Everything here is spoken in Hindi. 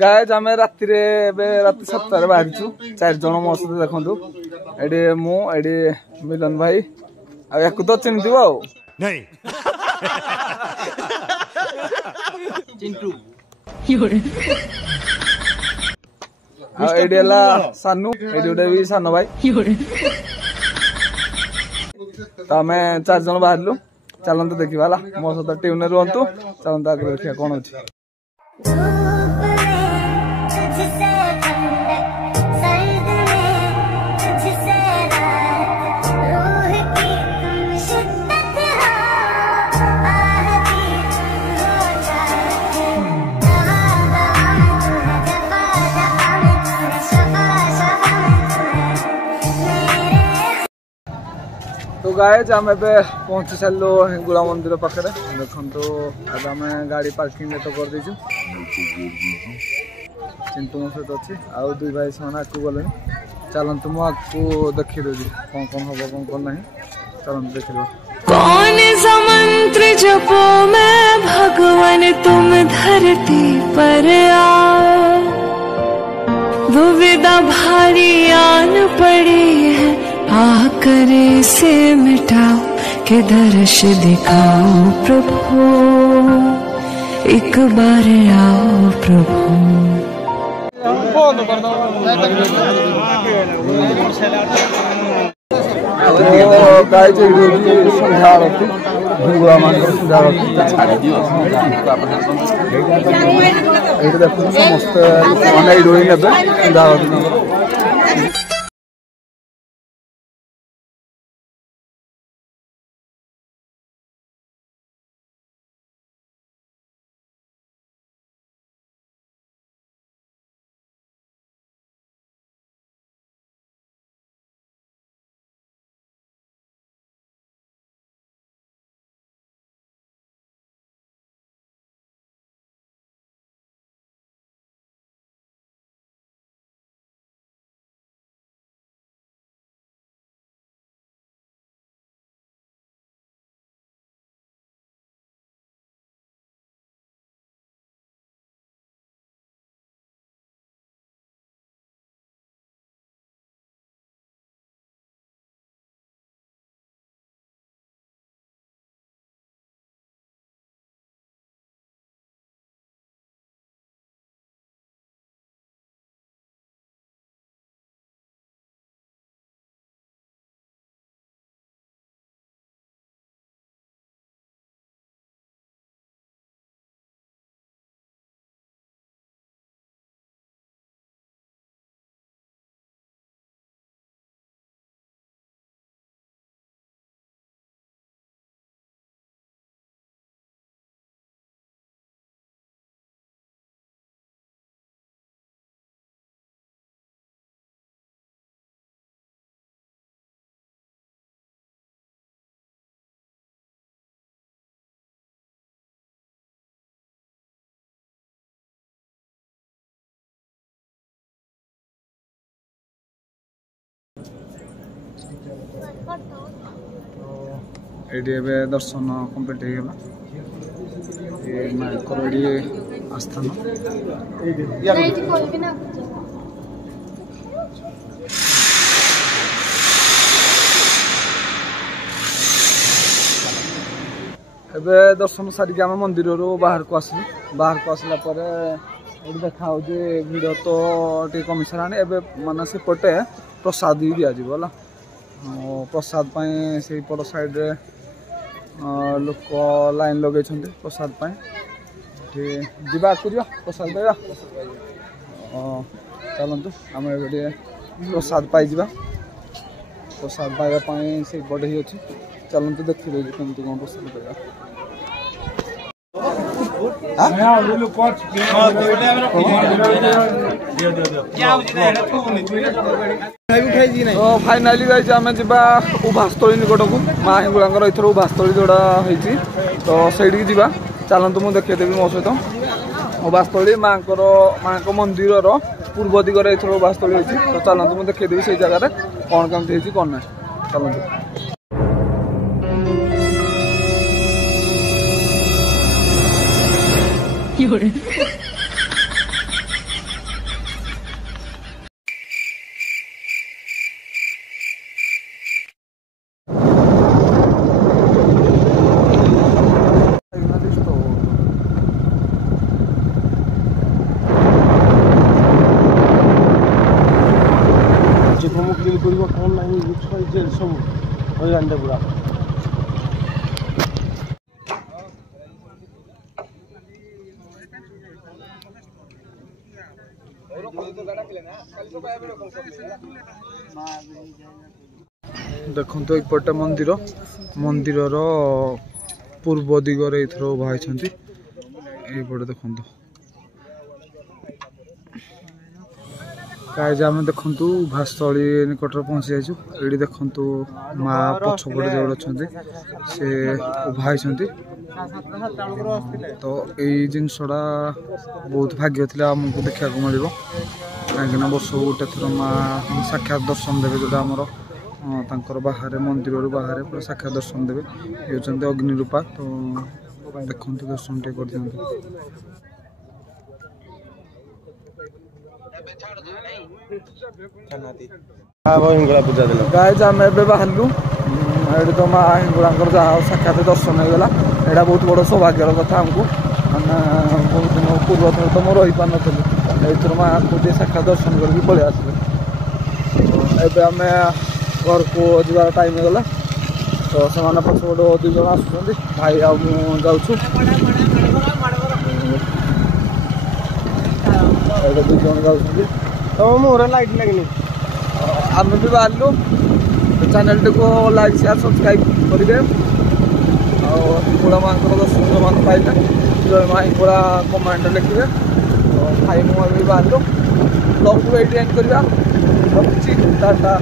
गाइज आम राति राति 7 बाहरी 4 जन मो सहित देखु एडी मु एडी मिलन भाई आ तो चिन्ह एडी सानू एडी गोटे भी सान भाई तो आम 4 जन बाहर चलते देखा मो सहित ट्यून रुहतु चलते आगे देखिए कौन अच्छी तो गाइज आम पहुंची सारू हिंगुला मंदिर पाखे देखो अब आम गाड़ी पार्किंग तो कर चिंटू मो सहित अच्छी आउ 2 भाई से आगे गले चलतु मुझे देखीदेवी कौन कौन हम कौन ना चलते देखिए कौन सा मंत्र जपो मैं भगवान तुम धरती पर आओ दुविधा भारी आन पड़ी है आकर इसे मिटाओ के दर्श दिखाओ प्रभु एक बार आओ प्रभु। गाइज संध्या आरती हिंगुला संध्या आरती देखो समस्त संध्या आरती ये दर्शन कम्प्लीट हो आस्थान एबे दर्शन सारिक आम मंदिर बाहर को आसला देखा भिड़ तो टे कमी सारे एबे माने से पटे प्रसाद भी दिज्व प्रसाद से पट साइड रे लोक लाइन लगे प्रसाद जावा प्रसाद पाइबा चलतु आम ए प्रसाद पाई प्रसाद पाइबापी से पटे ही अच्छी चलतु देखिए कमी कौन प्रसाद पाइबा तो फाइनाली गाइज आम जा उभास्थली निकट को माँ हिंगुला एथर उभास्थली जोड़ा होती तो सही जा चलतु मुझे देखदेवी मो सहित उभास्थली माँ मंदिर पूर्व दिगरे एथर उभास्थली होती तो चलतु मुझे देखदेवी से जगह कौन कमी कौन ना चलतु देखो एपटे मंदिर मंदिर पूर्व दिगरे एथर उभा होती यपटे देखु गाइज आम देखु भास्थली निकट पहुँची जाइए ये देखु माँ पछपटे जो अच्छा से उभा होती तो यही जिनसटा बहुत भाग्य थी आमको देखा मिल कहीं वर्ष गोटे थर माँ साक्षात दर्शन देवे जोटा आमर तांकर बाहर मंदिर बाहर पूरा साक्षात दर्शन देवे ये होते अग्नि रूपा तो देखते दर्शन टे कर दिखाँ गाइज आम ए बाहरलु ये तो माँ हिंगुड़ा जहाँ साक्षात दर्शन होगा यहाँ बहुत बड़ सौभाग्यर कथा आमको मैंने बहुत दिन पूर्व थर तो मुझे रही पार नी एथर माँ को साक्षात दर्शन करके पलि आसे आम घर को जबार टाइम होगा तो से पछपट दुई जन आसुँच भाई आ जाऊँ दुई जन जाऊँ तो मुहर लाइट लगनी आम भी बाहरलु चैनल टी को लाइक शेयर सब्सक्राइब करेंगे हिंगुड़ा माँ दर्शन जो मैंने पाइले जय माँ हिंगुड़ा कमेंट लिखे तो भाई मुझे भी बाहरलु ब्लॉग को ये एंड करवा रखुची टाटा।